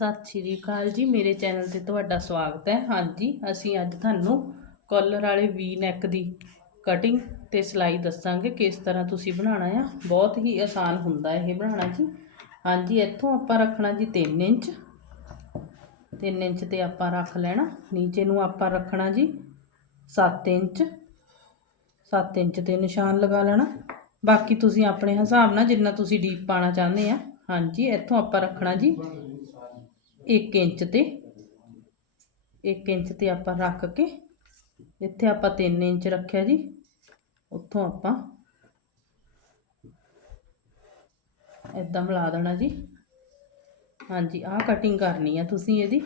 ਸਤਿ ਸ਼੍ਰੀ ਅਕਾਲ ਜੀ। ਮੇਰੇ ਚੈਨਲ ਤੇ ਤੁਹਾਡਾ ਸਵਾਗਤ ਹੈ। ਹਾਂਜੀ, ਅਸੀਂ ਅੱਜ ਤੁਹਾਨੂੰ ਕਾਲਰ ਵਾਲੇ ਵੀ ਨੈਕ ਦੀ ਕਟਿੰਗ ਤੇ ਸਿਲਾਈ ਦੱਸਾਂਗੇ, ਕਿਸ ਤਰ੍ਹਾਂ ਤੁਸੀਂ ਬਣਾਉਣਾ ਆ। ਬਹੁਤ ਹੀ ਆਸਾਨ ਹੁੰਦਾ ਇਹ ਬਣਾਉਣਾ ਜੀ। ਹਾਂਜੀ, ਇੱਥੋਂ ਆਪਾਂ ਰੱਖਣਾ ਜੀ 3 ਇੰਚ। 3 ਇੰਚ ਤੇ ਆਪਾਂ ਰੱਖ ਲੈਣਾ। ਨੀਚੇ ਨੂੰ ਆਪਾਂ ਰੱਖਣਾ ਜੀ 7 ਇੰਚ। 7 ਇੰਚ ਤੇ ਨਿਸ਼ਾਨ ਲਗਾ ਲੈਣਾ। ਬਾਕੀ ਤੁਸੀਂ ਆਪਣੇ ਹਿਸਾਬ ਨਾਲ ਜਿੰਨਾ ਤੁਸੀਂ ਡੀਪ ਪਾਣਾ ਚਾਹੁੰਦੇ ਆ। ਹਾਂਜੀ, ਇੱਥੋਂ ਆਪਾਂ ਰੱਖਣਾ ਜੀ 1 ਇੰਚ ਤੇ 1 ਇੰਚ ਤੇ ਆਪਾਂ ਰੱਖ ਕੇ, ਇੱਥੇ ਆਪਾਂ 3 ਇੰਚ ਰੱਖਿਆ ਜੀ, ਉੱਥੋਂ ਆਪਾਂ ਇਦਾਂ ਮਿਲਾ ਦੇਣਾ ਜੀ। ਹਾਂਜੀ, ਆਹ ਕਟਿੰਗ ਕਰਨੀ ਆ ਤੁਸੀਂ ਇਹਦੀ।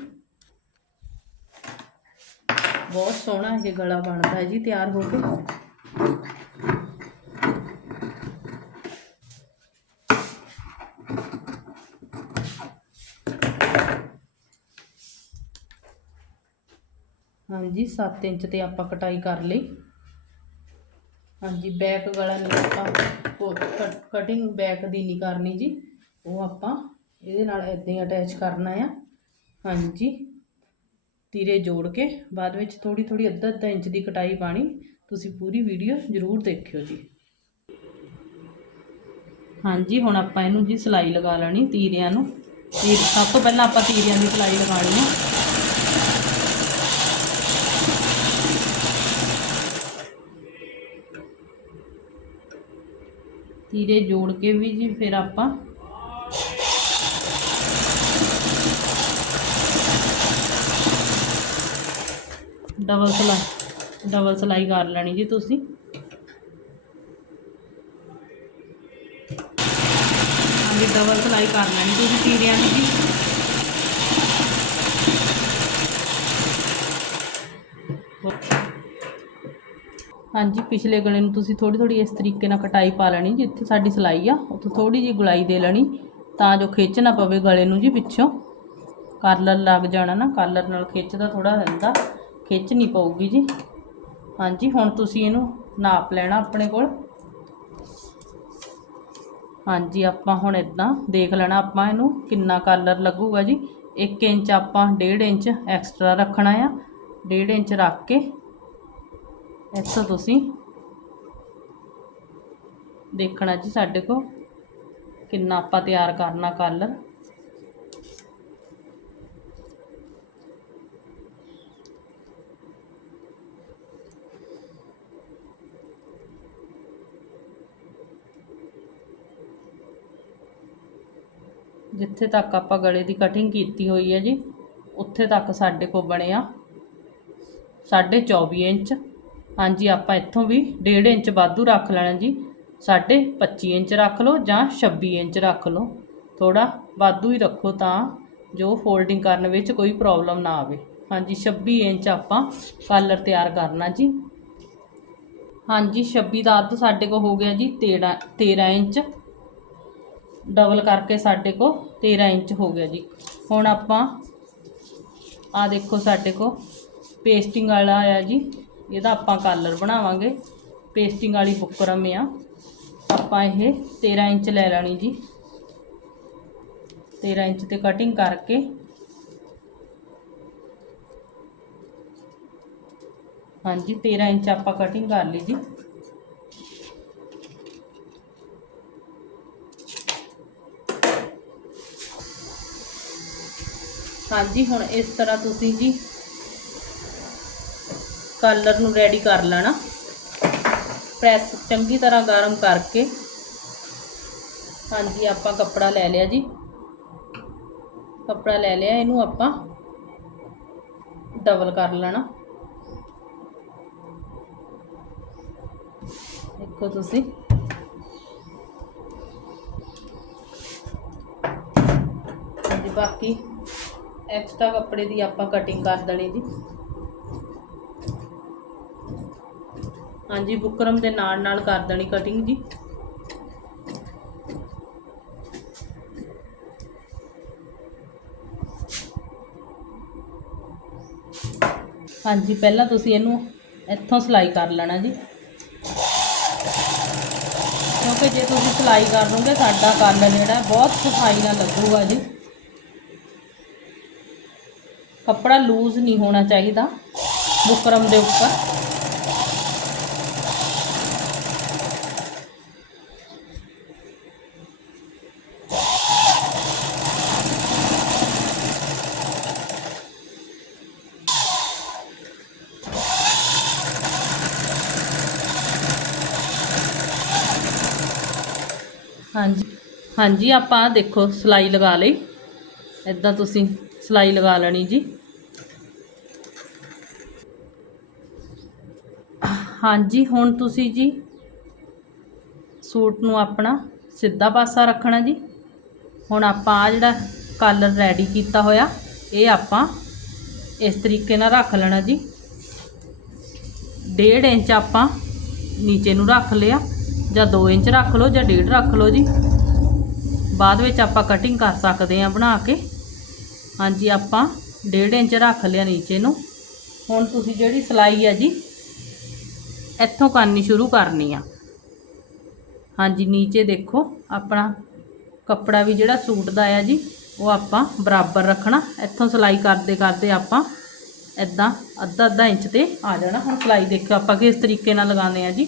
ਬਹੁਤ ਸੋਹਣਾ ਇਹ ਗਲਾ ਬਣਦਾ ਹੈ ਜੀ, ਤਿਆਰ ਹੋ ਕੇ। ਹਾਂਜੀ 7 ਇੰਚ ਤੇ ਆਪਾਂ ਕਟਾਈ ਕਰ ਲਈ। ਹਾਂਜੀ ਬੈਕ ਗਲਾ ਨਹੀਂ ਆਪਾਂ ਕਟਿੰਗ ਬੈਕ ਦੀ ਨਹੀਂ ਕਰਨੀ ਜੀ। ਉਹ ਆਪਾਂ ਇਹਦੇ ਨਾਲ ਇਦਾਂ ਹੀ ਅਟੈਚ ਕਰਨਾ ਆ। ਹਾਂਜੀ, ਤੀਰੇ ਜੋੜ ਕੇ। ਬਾਅਦ ਵਿੱਚ ਥੋੜੀ ਥੋੜੀ ਅੱਧਾ ਅੱਧਾ ਇੰਚ ਦੀ ਕਟਾਈ ਪਾਣੀ। ਤੁਸੀਂ ਪੂਰੀ ਵੀਡੀਓ ਜ਼ਰੂਰ ਦੇਖਿਓ ਜੀ। ਹਾਂਜੀ, ਹੁਣ ਆਪਾਂ ਇਹਨੂੰ ਜੀ ਸਿਲਾਈ ਲਗਾ ਲੈਣੀ ਤੀਰਿਆਂ ਨੂੰ। ਤੀਰ, ਸਭ ਤੋਂ ਪਹਿਲਾਂ ਆਪਾਂ ਤੀਰਿਆਂ ਦੀ ਸਿਲਾਈ ਲਗਾਣੀ ਆ। ਤੀਰੇ ਜੋੜ ਕੇ ਵੀ ਜੀ ਫਿਰ ਆਪਾਂ ਡਬਲ ਸਲਾਈ ਡਬਲ ਸਲਾਈ ਕਰ ਲੈਣੀ ਜੀ ਤੁਸੀਂ। ਹਾਂਜੀ, ਡਬਲ ਸਲਾਈ ਕਰ ਲੈਣੀ ਤੁਸੀਂ ਤੀਰਿਆਂ ਦੀ ਜੀ। ਹਾਂਜੀ, ਪਿਛਲੇ ਗਲੇ ਨੂੰ ਤੁਸੀਂ ਥੋੜੀ ਥੋੜੀ ਇਸ ਤਰੀਕੇ ਨਾਲ ਕਟਾਈ ਪਾ ਲੈਣੀ ਜਿੱਥੇ ਸਾਡੀ ਸਲਾਈ ਆ, ਉੱਥੇ ਥੋੜੀ ਜਿਹੀ ਗੁਲਾਈ ਦੇ ਲੈਣੀ, ਤਾਂ ਜੋ ਖਿੱਚ ਨਾ ਪਵੇ ਗਲੇ ਨੂੰ ਜੀ ਪਿੱਛੋਂ। ਕਾਲਰ ਲੱਗ ਜਾਣਾ ਨਾ ਕਾਲਰ ਨਾਲ ਖਿੱਚਦਾ ਥੋੜਾ ਰਹਿੰਦਾ, ਖਿੱਚ ਨਹੀਂ ਪਊਗੀ ਜੀ। ਹਾਂਜੀ, ਹੁਣ ਤੁਸੀਂ ਇਹਨੂੰ ਨਾਪ ਲੈਣਾ ਆਪਣੇ ਕੋਲ। ਹਾਂਜੀ, ਆਪਾਂ ਹੁਣ ਇਦਾਂ ਦੇਖ ਲੈਣਾ ਆਪਾਂ ਇਹਨੂੰ ਕਿੰਨਾ ਕਾਲਰ ਲੱਗੂਗਾ ਜੀ। 1 ਇੰਚ ਆਪਾਂ 1.5 ਇੰਚ ਐਕਸਟਰਾ ਰੱਖਣਾ ਆ 1.5 ਇੰਚ ਰੱਖ ਕੇ ਇੱਥੋਂ ਤੁਸੀਂ ਦੇਖਣਾ ਜੀ ਸਾਡੇ ਕੋ ਕਿੰਨਾ ਆਪਾਂ ਤਿਆਰ ਕਰਨਾ ਕਲਰ ਜਿੱਥੇ ਤੱਕ ਆਪਾਂ ਗਲੇ ਦੀ ਕਟਿੰਗ ਕੀਤੀ ਹੋਈ ਹੈ ਜੀ, ਉੱਥੇ ਤੱਕ ਸਾਡੇ ਕੋ ਬਣਿਆ 24 ਇੰਚ। ਹਾਂਜੀ, ਆਪਾਂ ਇੱਥੋਂ ਵੀ 1.5 ਇੰਚ ਵਾਧੂ ਰੱਖ ਲੈਣਾ ਜੀ। ਸਾਢੇ 25 ਇੰਚ ਰੱਖ ਲਓ ਜਾਂ 26 ਇੰਚ ਰੱਖ ਲਓ। ਥੋੜਾ ਵਾਧੂ ਹੀ ਰੱਖੋ ਤਾਂ ਜੋ ਫੋਲਡਿੰਗ ਕਰਨ ਵਿੱਚ ਕੋਈ ਪ੍ਰੋਬਲਮ ਨਾ ਆਵੇ। ਹਾਂਜੀ 26 ਇੰਚ ਆਪਾਂ ਕਾਲਰ ਤਿਆਰ ਕਰਨਾ ਜੀ। ਹਾਂਜੀ 26 ਦਾ ਅੱਧ ਸਾਡੇ ਕੋਲ ਹੋ ਗਿਆ ਜੀ 13 13 ਇੰਚ। ਡਬਲ ਕਰਕੇ ਸਾਡੇ ਕੋਲ 13 ਇੰਚ ਹੋ ਗਿਆ ਜੀ। ਹੁਣ ਆਪਾਂ ਆ ਦੇਖੋ ਸਾਡੇ ਕੋਲ ਪੇਸਟਿੰਗ ਵਾਲਾ ਆਇਆ ਜੀ। ਇਹਦਾ ਆਪਾਂ ਕਾਲਰ ਬਣਾਵਾਂਗੇ। ਪੇਸਟਿੰਗ ਵਾਲੀ ਬੁਕਰਮ ਆ। ਆਪਾਂ ਇਹ 13 ਇੰਚ ਲੈ ਲੈਣੀ ਜੀ। 13 ਇੰਚ ਤੇ ਕਟਿੰਗ ਕਰਕੇ। ਹਾਂਜੀ 13 ਇੰਚ ਆਪਾਂ ਕਟਿੰਗ ਕਰ ਲਈ ਜੀ। ਹਾਂਜੀ, ਹੁਣ ਇਸ ਤਰ੍ਹਾਂ ਤੁਸੀਂ ਜੀ ਕਲਰ ਨੂੰ ਰੈਡੀ ਕਰ ਲੈਣਾ। ਪ੍ਰੈਸ ਚੰਗੀ ਤਰ੍ਹਾਂ ਗਰਮ ਕਰਕੇ। ਹਾਂਜੀ, ਆਪਾਂ ਕੱਪੜਾ ਲੈ ਲਿਆ ਜੀ। ਕੱਪੜਾ ਲੈ ਲਿਆ, ਇਹਨੂੰ ਆਪਾਂ ਡਬਲ ਕਰ ਲੈਣਾ। ਦੇਖੋ ਤੁਸੀਂ। ਹਾਂਜੀ, ਬਾਕੀ ਐਕਸਟਰਾ ਕੱਪੜੇ ਦੀ ਆਪਾਂ ਕਟਿੰਗ ਕਰ ਦੇਣੀ ਜੀ। ਹਾਂਜੀ, ਬੁਕਰਮ ਦੇ ਨਾਲ ਨਾਲ ਕਰ ਦੇਣੀ ਕਟਿੰਗ ਜੀ। ਹਾਂਜੀ, ਪਹਿਲਾਂ ਤੁਸੀਂ ਇਹਨੂੰ ਇੱਥੋਂ ਸਿਲਾਈ ਕਰ ਲੈਣਾ ਜੀ। ਕਿਉਂਕਿ ਜੇ ਤੁਸੀਂ ਸਿਲਾਈ ਕਰ ਲਓਗੇ ਸਾਡਾ ਕੰਨ ਜਿਹੜਾ ਬਹੁਤ ਸਫ਼ਾਈ ਨਾਲ ਲੱਗੂਗਾ ਜੀ। ਕੱਪੜਾ ਲੂਜ਼ ਨਹੀਂ ਹੋਣਾ ਚਾਹੀਦਾ ਬੁਕਰਮ ਦੇ ਉੱਪਰ। ਹਾਂਜੀ। ਹਾਂਜੀ, ਆਪਾਂ ਦੇਖੋ, ਸਲਾਈ ਲਗਾ ਲਈ। ਇਦਾਂ ਤੁਸੀਂ ਸਲਾਈ ਲਗਾ ਲੈਣੀ ਜੀ। ਹਾਂਜੀ, ਹੁਣ ਤੁਸੀਂ ਜੀ ਸੂਟ ਨੂੰ ਆਪਣਾ ਸਿੱਧਾ ਪਾਸਾ ਰੱਖਣਾ ਜੀ। ਹੁਣ ਆਪਾਂ ਆ ਜਿਹੜਾ ਕਾਲਰ ਰੈਡੀ ਕੀਤਾ ਹੋਇਆ, ਇਹ ਆਪਾਂ ਇਸ ਤਰੀਕੇ ਨਾਲ ਰੱਖ ਲੈਣਾ ਜੀ। 1.5 ਇੰਚ ਆਪਾਂ ਨੀਚੇ ਨੂੰ ਰੱਖ ਲਿਆ। ਜਾਂ 2 ਇੰਚ ਰੱਖ ਲਓ ਜਾਂ 1.5 ਰੱਖ ਲਓ ਜੀ। ਬਾਅਦ ਵਿੱਚ ਆਪਾਂ ਕਟਿੰਗ ਕਰ ਸਕਦੇ ਹਾਂ ਬਣਾ ਕੇ। ਹਾਂਜੀ, ਆਪਾਂ 1.5 ਇੰਚ ਰੱਖ ਲਿਆ ਨੀਚੇ ਨੂੰ। ਹੁਣ ਤੁਸੀਂ ਜਿਹੜੀ ਸਲਾਈ ਹੈ ਜੀ, ਇੱਥੋਂ ਕਰਨੀ ਸ਼ੁਰੂ ਕਰਨੀ ਆ। ਹਾਂਜੀ, ਨੀਚੇ ਦੇਖੋ, ਆਪਣਾ ਕੱਪੜਾ ਵੀ ਜਿਹੜਾ ਸੂਟ ਦਾ ਆ ਜੀ, ਉਹ ਆਪਾਂ ਬਰਾਬਰ ਰੱਖਣਾ। ਇੱਥੋਂ ਸਲਾਈ ਕਰਦੇ ਕਰਦੇ ਆਪਾਂ ਇਦਾਂ ਅੱਧਾ ਅੱਧਾ ਇੰਚ ਤੇ ਆ ਜਾਣਾ। ਹੁਣ ਸਲਾਈ ਦੇਖੋ ਆਪਾਂ ਕਿਸ ਤਰੀਕੇ ਨਾਲ ਲਗਾਉਂਦੇ ਆ ਜੀ।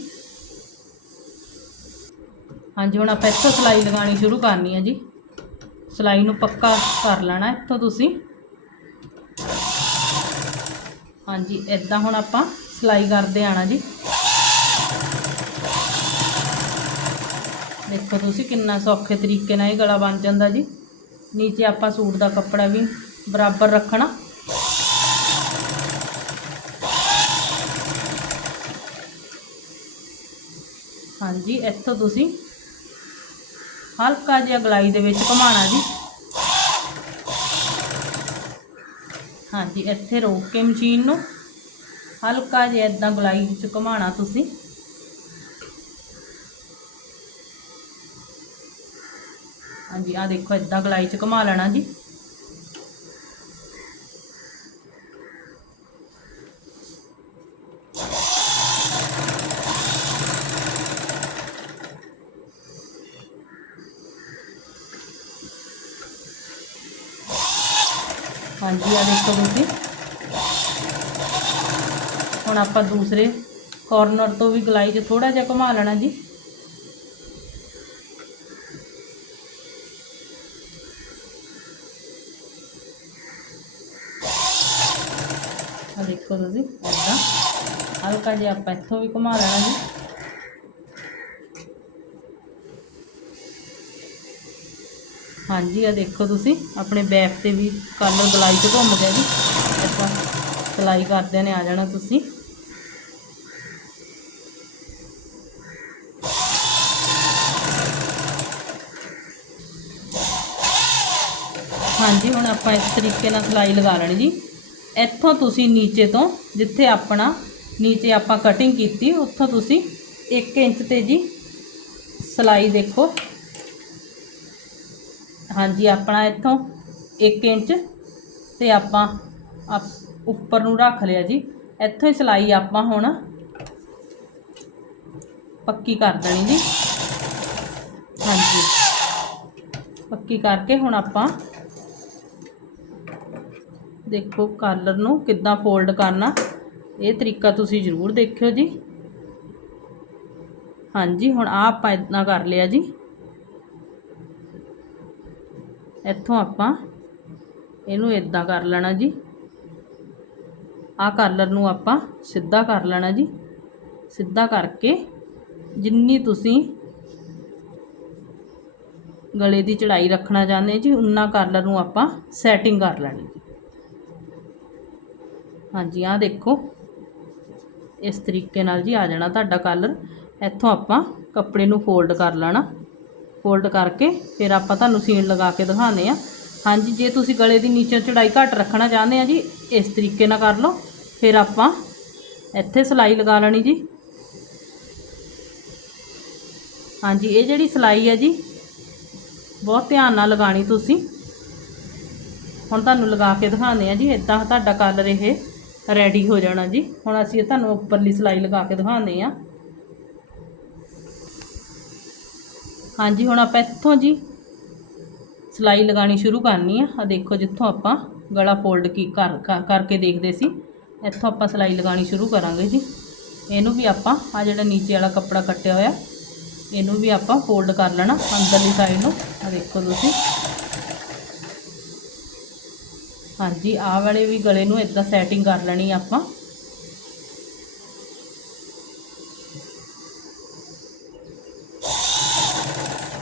ਹਾਂਜੀ, ਹੁਣ ਆਪਾਂ ਇੱਥੋਂ ਸਲਾਈ ਲਗਾਉਣੀ ਸ਼ੁਰੂ ਕਰਨੀ ਹੈ ਜੀ। ਸਲਾਈ ਨੂੰ ਪੱਕਾ ਕਰ ਲੈਣਾ ਇੱਥੋਂ ਤੁਸੀਂ। ਹਾਂਜੀ ਇਦਾਂ ਹੁਣ ਆਪਾਂ ਸਲਾਈ ਕਰਦੇ ਆਣਾ ਜੀ। ਦੇਖੋ ਤੁਸੀਂ ਕਿੰਨਾ ਸੌਖੇ ਤਰੀਕੇ ਨਾਲ ਇਹ ਗਲਾ ਬਣ ਜਾਂਦਾ ਜੀ। ਨੀਚੇ ਆਪਾਂ ਸੂਟ ਦਾ ਕੱਪੜਾ ਵੀ ਬਰਾਬਰ ਰੱਖਣਾ। ਹਾਂਜੀ, ਇੱਥੋਂ ਤੁਸੀਂ ਹਲਕਾ ਜਿਹਾ ਗਲਾਈ ਦੇ ਵਿੱਚ ਘੁਮਾਉਣਾ ਜੀ। ਹਾਂਜੀ, ਇੱਥੇ ਰੋਕ ਕੇ ਮਸ਼ੀਨ ਨੂੰ ਹਲਕਾ ਜਿਹਾ ਇਦਾਂ ਗਲਾਈ ਵਿੱਚ ਘੁਮਾਉਣਾ ਤੁਸੀਂ। ਹਾਂਜੀ ਆ ਦੇਖੋ ਇਦਾਂ ਗਲਾਈ 'ਚ ਘੁਮਾ ਲੈਣਾ ਜੀ। ਹਾਂਜੀ ਆ ਦੇਖੋ ਤੁਸੀਂ। ਹੁਣ ਆਪਾਂ ਦੂਸਰੇ ਕਾਰਨਰ ਤੋਂ ਵੀ ਗਲਾਈ 'ਚ ਥੋੜਾ ਜਿਹਾ ਘੁਮਾ ਲੈਣਾ ਜੀ। ਆ ਦੇਖੋ ਤੁਸੀਂ ਹਲਕਾ ਜਿਹਾ ਆਪਾਂ ਇੱਥੋਂ ਵੀ ਘੁਮਾ ਲੈਣਾ ਜੀ। ਹਾਂਜੀ ਆ ਦੇਖੋ ਤੁਸੀਂ, ਆਪਣੇ ਬੈਕ ਤੇ ਵੀ ਕਲਰ ਗਲਾਈ ਤੇ ਘੁੰਮ ਗਿਆ ਜੀ। ਆਪਾਂ ਸਲਾਈ ਕਰਦਿਆਂ ਨੇ, ਆ ਜਾਣਾ ਤੁਸੀਂ। ਹਾਂਜੀ, ਹੁਣ ਆਪਾਂ ਇਸ ਤਰੀਕੇ ਨਾਲ ਸਲਾਈ ਲਗਾ ਲੈਣੀ ਜੀ। ਇੱਥੋਂ ਤੁਸੀਂ ਨੀਚੇ ਤੋਂ, ਜਿੱਥੇ ਆਪਣਾ ਨੀਚੇ ਆਪਾਂ ਕਟਿੰਗ ਕੀਤੀ, ਉੱਥੋਂ ਤੁਸੀਂ 1 ਇੰਚ ਤੇ ਜੀ ਸਲਾਈ ਦੇਖੋ। ਹਾਂਜੀ, ਆਪਣਾ ਇੱਥੋਂ 1 ਇੰਚ ਤੇ ਆਪਾਂ ਆਪ- ਉੱਪਰ ਨੂੰ ਰੱਖ ਲਿਆ ਜੀ। ਇੱਥੋਂ ਹੀ ਸਲਾਈ ਆਪਾਂ ਹੁਣ ਪੱਕੀ ਕਰ ਦੇਣੀ ਜੀ। ਹਾਂਜੀ। ਪੱਕੀ ਕਰਕੇ ਹੁਣ ਆਪਾਂ ਦੇਖੋ ਕਾਲਰ ਨੂੰ ਕਿੱਦਾਂ ਫੋਲਡ ਕਰਨਾ, ਇਹ ਤਰੀਕਾ ਤੁਸੀਂ ਜ਼ਰੂਰ ਦੇਖਿਓ ਜੀ। ਹਾਂਜੀ, ਹੁਣ ਆ ਆਪਾਂ ਇਦਾਂ ਕਰ ਲਿਆ ਜੀ। ਇੱਥੋਂ ਆਪਾਂ ਇਹਨੂੰ ਇਦਾਂ ਕਰ ਲੈਣਾ ਜੀ। ਆਹ ਕਾਲਰ ਨੂੰ ਆਪਾਂ ਸਿੱਧਾ ਕਰ ਲੈਣਾ ਜੀ। ਸਿੱਧਾ ਕਰਕੇ ਜਿੰਨੀ ਤੁਸੀਂ ਗਲੇ ਦੀ ਚੜਾਈ ਰੱਖਣਾ ਚਾਹੁੰਦੇ ਜੀ, ਉਨਾ ਕਾਲਰ ਨੂੰ ਆਪਾਂ ਸੈਟਿੰਗ ਕਰ ਲੈਣੀ ਜੀ। ਹਾਂਜੀ, ਆਹ ਦੇਖੋ। ਇਸ ਤਰੀਕੇ ਨਾਲ ਜੀ ਆ ਜਾਣਾ ਤੁਹਾਡਾ ਕਾਲਰ ਇੱਥੋਂ ਆਪਾਂ ਕੱਪੜੇ ਨੂੰ ਫੋਲਡ ਕਰ ਲੈਣਾ। ਫੋਲਡ ਕਰਕੇ ਫਿਰ ਆਪਾਂ ਤੁਹਾਨੂੰ ਸੀਨ ਲਗਾ ਕੇ ਦਿਖਾਉਂਦੇ ਆ ਹਾਂਜੀ, ਜੇ ਤੁਸੀਂ ਗਲੇ ਦੀ ਨੀਚੇ ਚੜਾਈ ਘੱਟ ਰੱਖਣਾ ਚਾਹੁੰਦੇ ਆ ਜੀ, ਇਸ ਤਰੀਕੇ ਨਾਲ ਕਰ ਲਓ। ਫਿਰ ਆਪਾਂ ਇੱਥੇ ਸਲਾਈ ਲਗਾ ਲੈਣੀ ਜੀ। ਹਾਂਜੀ, ਇਹ ਜਿਹੜੀ ਸਲਾਈ ਹੈ ਜੀ, ਬਹੁਤ ਧਿਆਨ ਨਾਲ ਲਗਾਣੀ ਤੁਸੀਂ। ਹੁਣ ਤੁਹਾਨੂੰ ਲਗਾ ਕੇ ਦਿਖਾਉਂਦੇ ਆ ਜੀ ਇਦਾਂ ਤੁਹਾਡਾ ਕਲਰ ਇਹ ਰੈਡੀ ਹੋ ਜਾਣਾ ਜੀ। ਹੁਣ ਅਸੀਂ ਇਹ ਤੁਹਾਨੂੰ ਉੱਪਰਲੀ ਸਲਾਈ ਲਗਾ ਕੇ ਦਿਖਾਉਂਦੇ ਆ। ਹਾਂਜੀ, ਹੁਣ ਆਪਾਂ ਇੱਥੋਂ ਜੀ ਸਿਲਾਈ ਲਗਾਣੀ ਸ਼ੁਰੂ ਕਰਨੀ ਆ। ਆ ਦੇਖੋ ਜਿੱਥੋਂ ਆਪਾਂ ਗਲਾ ਫੋਲਡ ਕੀ ਕਰ ਕਰਕੇ ਦੇਖਦੇ ਸੀ, ਇੱਥੋਂ ਆਪਾਂ ਸਿਲਾਈ ਲਗਾਣੀ ਸ਼ੁਰੂ ਕਰਾਂਗੇ ਜੀ। ਇਹਨੂੰ ਵੀ ਆਪਾਂ ਆ ਜਿਹੜਾ ਨੀਚੇ ਵਾਲਾ ਕੱਪੜਾ ਕੱਟਿਆ ਹੋਇਆ, ਇਹਨੂੰ ਵੀ ਆਪਾਂ ਫੋਲਡ ਕਰ ਲੈਣਾ ਅੰਦਰਲੀ ਸਾਈਡ ਨੂੰ। ਆ ਦੇਖੋ ਤੁਸੀਂ। ਹਾਂਜੀ, ਆਹ ਵਾਲੇ ਵੀ ਗਲੇ ਨੂੰ ਇਦਾਂ ਸੈਟਿੰਗ ਕਰ ਲੈਣੀ ਆਪਾਂ।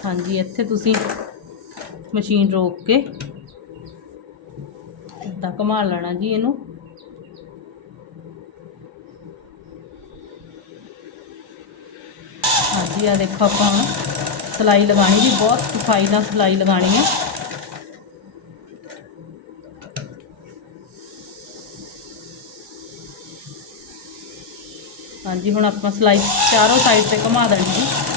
ਹਾਂਜੀ, ਇੱਥੇ ਤੁਸੀਂ ਮਸ਼ੀਨ ਰੋਕ ਕੇ ਇਦਾਂ ਘੁਮਾ ਲੈਣਾ ਜੀ ਇਹਨੂੰ। ਹਾਂਜੀ ਆ ਦੇਖੋ ਆਪਾਂ ਹੁਣ ਸਿਲਾਈ ਲਗਾਣੀ ਜੀ, ਬਹੁਤ ਸਫ਼ਾਈ ਨਾਲ ਸਿਲਾਈ ਲਗਾਣੀ ਹੈ ਹਾਂਜੀ, ਹੁਣ ਆਪਾਂ ਸਿਲਾਈ ਚਾਰੋਂ ਸਾਈਡ ਤੇ ਘੁਮਾ ਦੇਣੀ ਜੀ।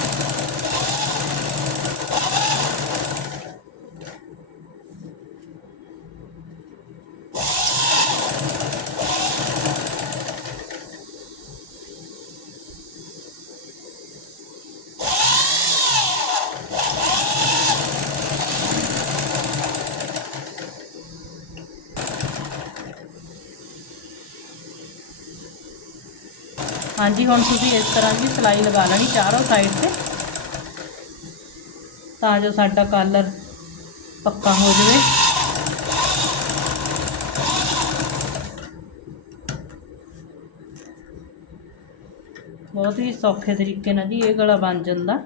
ਹਾਂਜੀ, ਹੁਣ ਤੁਸੀਂ ਇਸ ਤਰ੍ਹਾਂ ਦੀ ਸਿਲਾਈ ਲਗਾ ਲੈਣੀ ਚਾਰੋਂ ਸਾਈਡ ਤੇ। ਤਾਂ ਜੋ ਸਾਡਾ ਕਾਲਰ ਪੱਕਾ ਹੋ ਜਾਵੇ। ਬਹੁਤ ਹੀ ਸੌਖੇ ਤਰੀਕੇ ਨਾਲ ਜੀ ਇਹ ਗਲਾ ਬਣ ਜਾਂਦਾ।